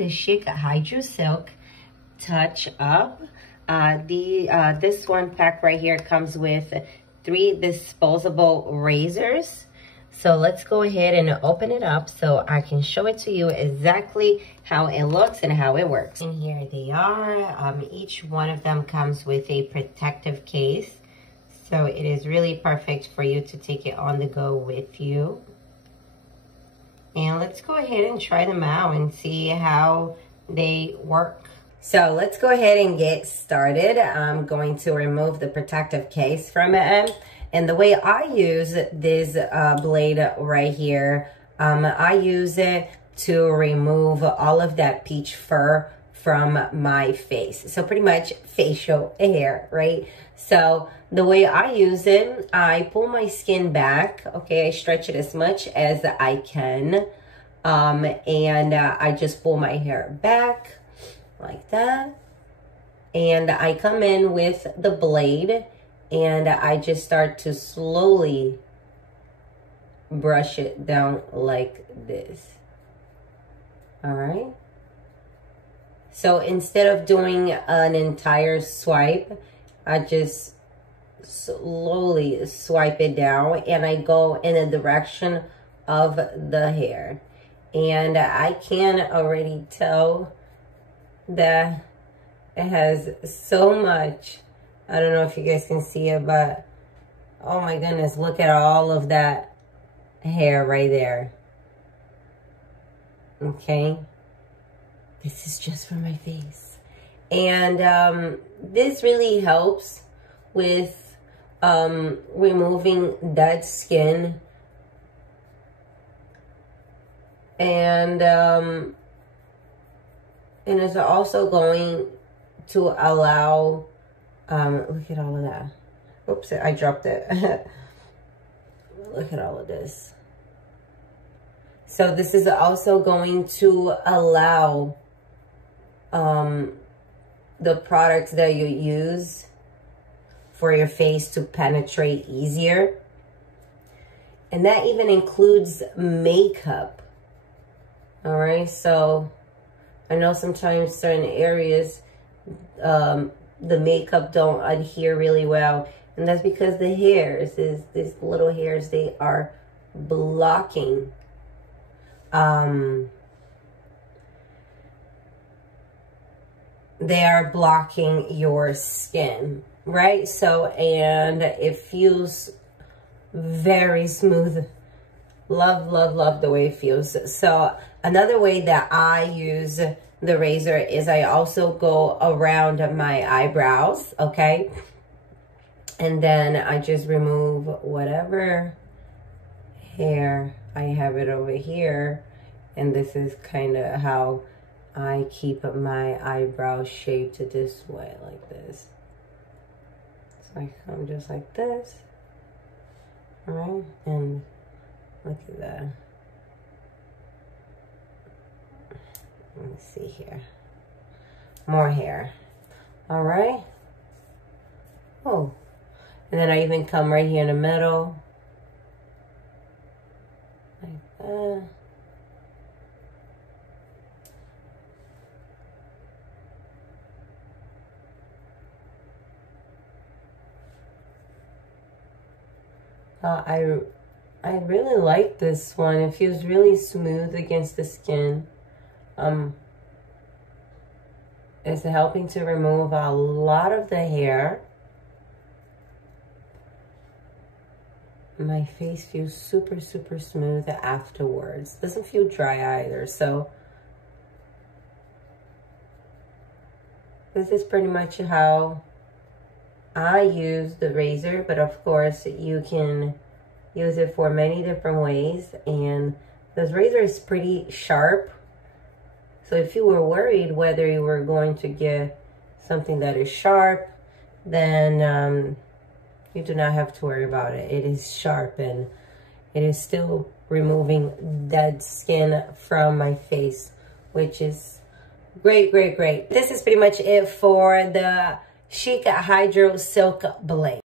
the Schick Hydro Silk Touch-Up. This one pack right here comes with 3 disposable razors. So let's go ahead and open it up so I can show it to you exactly how it looks and how it works. And here they are. Each one of them comes with a protective case. So it is really perfect for you to take it on the go with you. And let's go ahead and try them out and see how they work. So let's go ahead and get started. I'm going to remove the protective case from it. And the way I use this blade right here, I use it to remove all of that peach fur from my face. So pretty much facial hair, right? So the way I use it, I pull my skin back, okay? I stretch it as much as I can. And I just pull my hair back like that. And I come in with the blade and I just start to slowly brush it down like this. All right. So instead of doing an entire swipe, I just slowly swipe it down and I go in the direction of the hair. And I can already tell that it has so much. I don't know if you guys can see it, but oh my goodness, look at all of that hair right there. Okay. This is just for my face. And this really helps with removing dead skin. And it's also going to allow, look at all of that. Oops, I dropped it. Look at all of this. So this is also going to allow the products that you use for your face to penetrate easier. And that even includes makeup. All right, so I know sometimes certain areas, the makeup don't adhere really well. And that's because the hairs, these little hairs, they are blocking. They are blocking your skin, right? So, and it feels very smooth. Love, love, love the way it feels. So another way that I use the razor is I also go around my eyebrows, okay? And then I just remove whatever hair I have it over here. And this is kind of how I keep my eyebrows shaped this way, like this. So I come just like this, all right? And look at that. Let me see here. More hair. All right. Oh. And then I even come right here in the middle. Like that. I really like this one. It feels really smooth against the skin. It's helping to remove a lot of the hair. My face feels super, super smooth afterwards. Doesn't feel dry either. So this is pretty much how I use the razor, but of course you can use it for many different ways. And this razor is pretty sharp. So if you were worried whether you were going to get something that is sharp, then you do not have to worry about it. It is sharp and it is still removing dead skin from my face, which is great, great, great. This is pretty much it for the Schick Hydro Silk Blade.